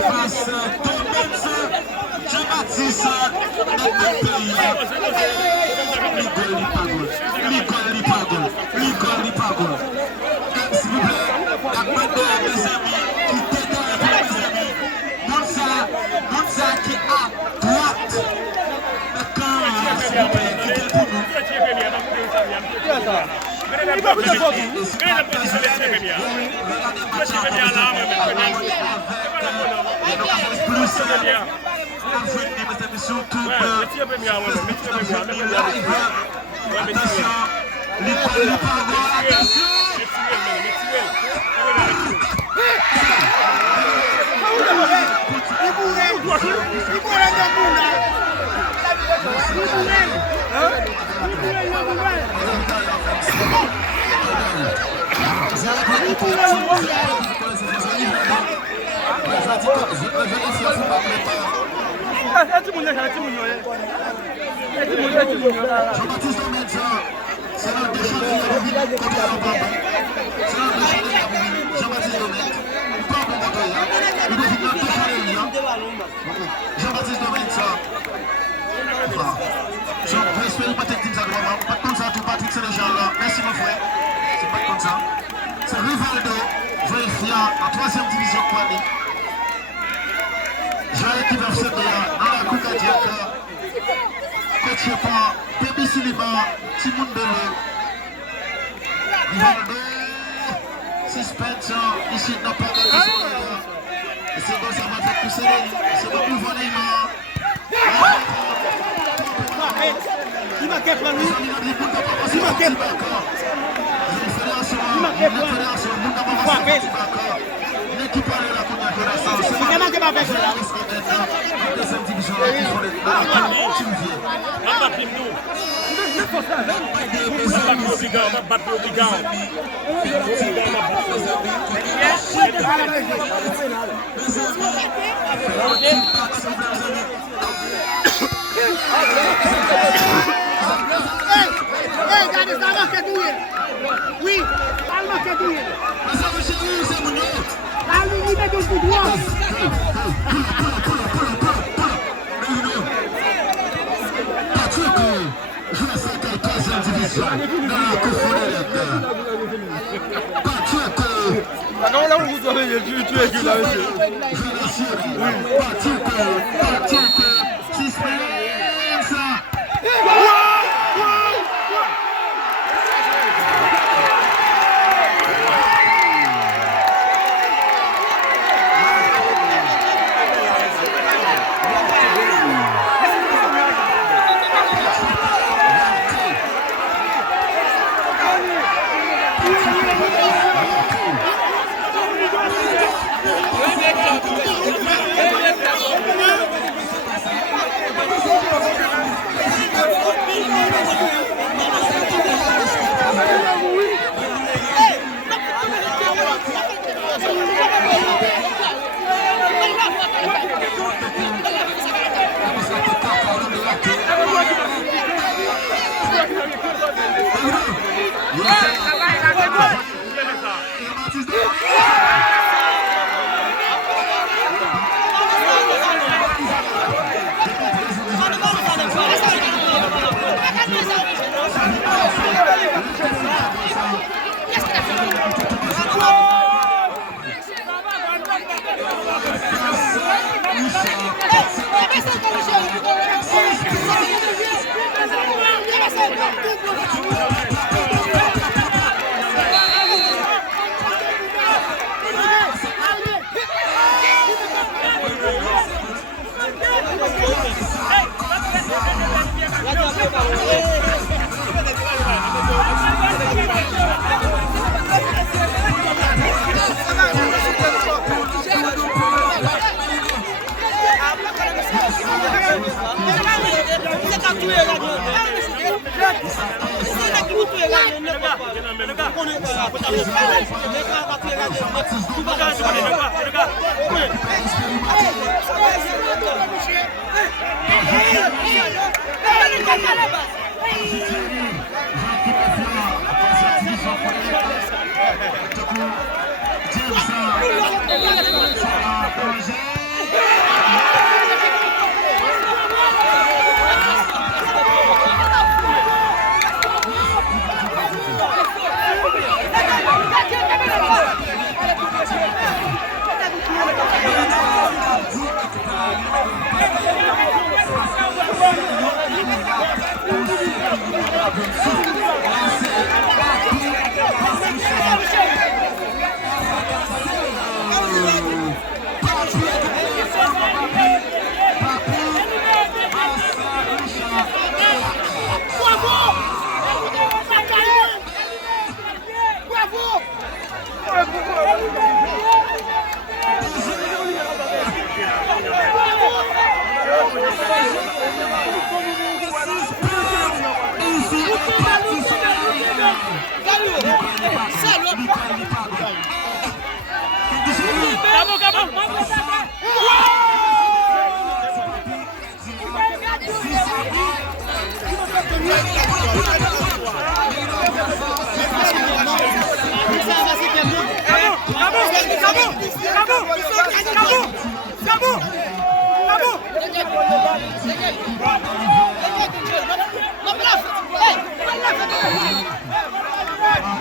face Dombens, Jean-Baptiste, Ligol. S'il vous plaît, la bande de mes amis qui t'aident mes amis. Mounsa qui est à droite. D'accord, s'il vous plaît, quittez pour nous. Jean-Baptiste Domenza. Je vais expérimenter Teams à droite. Pas comme ça, tout Patrick Sénégal là. Merci mon frère. C'est pas comme ça. C'est Rivaldo, Joëfia en 3e division Kwani. Joël qui va se faire dans la coupe à Diaka. Coach Yepa, Baby Silima, Timoun Bello. Rivaldo, suspense, ici n'a pas de et c'est bon, ça va faire pousser. C'est bon, nous voilà Neymar. Il m'a qu'à prendre. Il m'a qu'à prendre. L'équipe a la connaissance. Il m'a qu'à faire. Regardez, ça va que douiller. Oui, ça va que douiller. La ligne de tout droit. Non, là où vous avez tué qui l'a monsieur. James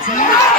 Hey!